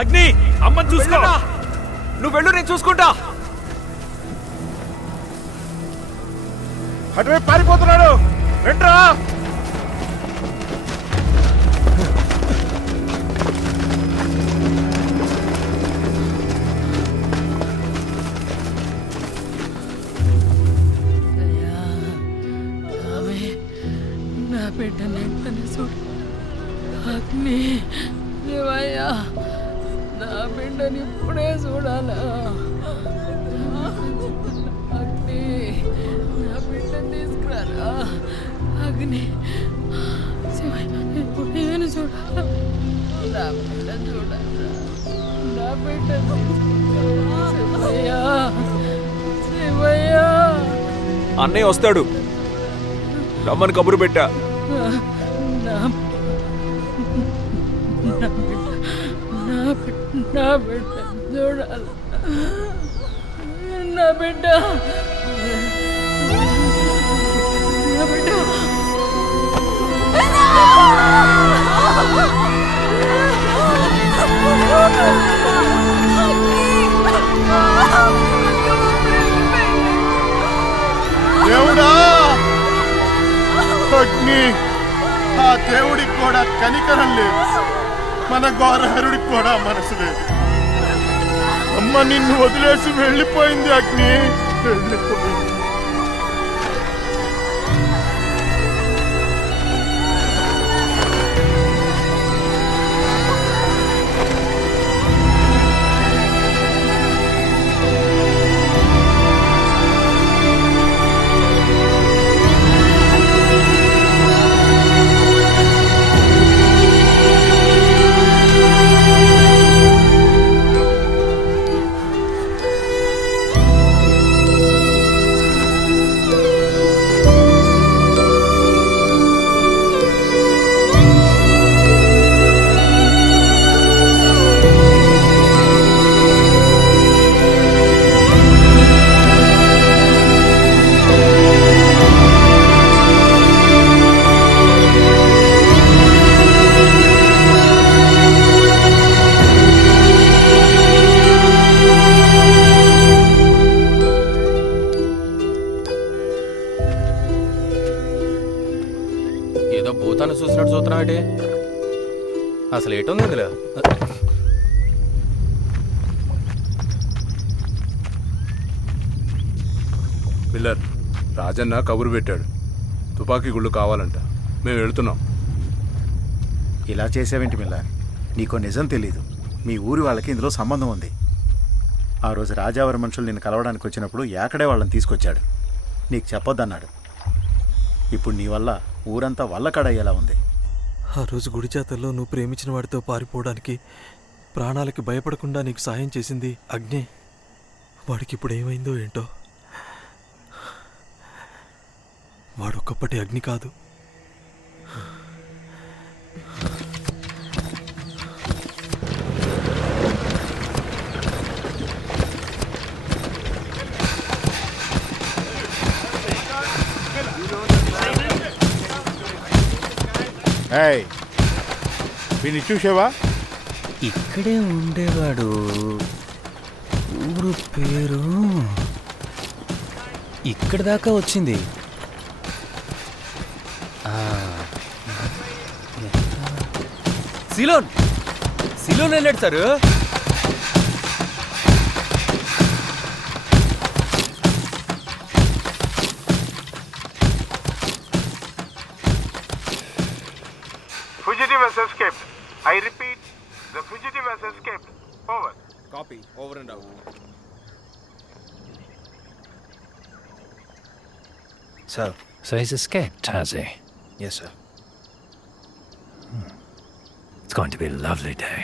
అగ్ని అమ్మని చూసుకో. నువ్వు వెళ్ళు, నేను చూసుకుంటా. అటువైపు పారిపోతున్నాడు, వెంట్రా. నా బిడ్డని చూడు అగ్ని. దేవయ్యా, నా బిడ్డని ఇప్పుడే చూడాలా. అగ్ని, నా బిడ్డని తీసుకురారా. అగ్ని, శివయ్య, ఇప్పుడు నేను చూడాలా. నా బిడ్డ చూడాలా. నా బిడ్డ శివయ్య, శివయ్య. అన్నయ్య వస్తాడు, రమ్మని కబురు పెట్టా. నా బిడ్డ చూడాలి. నా బిడ్డ, నా బిడ్డ. దేవుడా, అగ్ని, ఆ దేవుడికి కూడా కనికరం లేదు, మన ఘోరహరుడికి కూడా మనసు లేదు. అమ్మ నిన్ను వదిలేసి వెళ్ళిపోయింది అగ్ని, వెళ్ళిపోయింది. భూతాన్ని చూసినట్టు చూస్తున్నాడు. అసలు ఏటుంది ఇందులో? మిల్లర్, రాజన్న కబురు పెట్టాడు, తుపాకీ గుళ్ళు కావాలంట. మేము వెళుతున్నాం. ఇలా చేసావేంటి మిల్లర్? నీకో నిజం తెలీదు. మీ ఊరి వాళ్ళకి ఇందులో సంబంధం ఉంది. ఆ రోజు రాజావారి మనుషులు నిన్ను కలవడానికి వచ్చినప్పుడు ఏకడే వాళ్ళని తీసుకొచ్చాడు, నీకు చెప్పొద్దన్నాడు. ఇప్పుడు నీ వల్ల ఊరంతా వల్లకడయ్యేలా ఉంది. ఆ రోజు గుడి జాతరలో నువ్వు ప్రేమించిన వాడితో పారిపోవడానికి ప్రాణాలకి భయపడకుండా నీకు సాయం చేసింది అగ్ని. వాడికి ఇప్పుడు ఏమైందో ఏంటో. వాడొక్కప్పటి అగ్ని కాదు. వీడిని చూసావా? ఇక్కడే ఉండేవాడు. ఊరు పేరు ఇక్కడి దాకా వచ్చింది. సిలోన్, సిలోన్ వెళ్ళాడు sir. Fugitive has escaped. I repeat, the fugitive has escaped. Over. Copy. Over and out. So he's escaped, has he? Yes, sir. It's going to be a lovely day.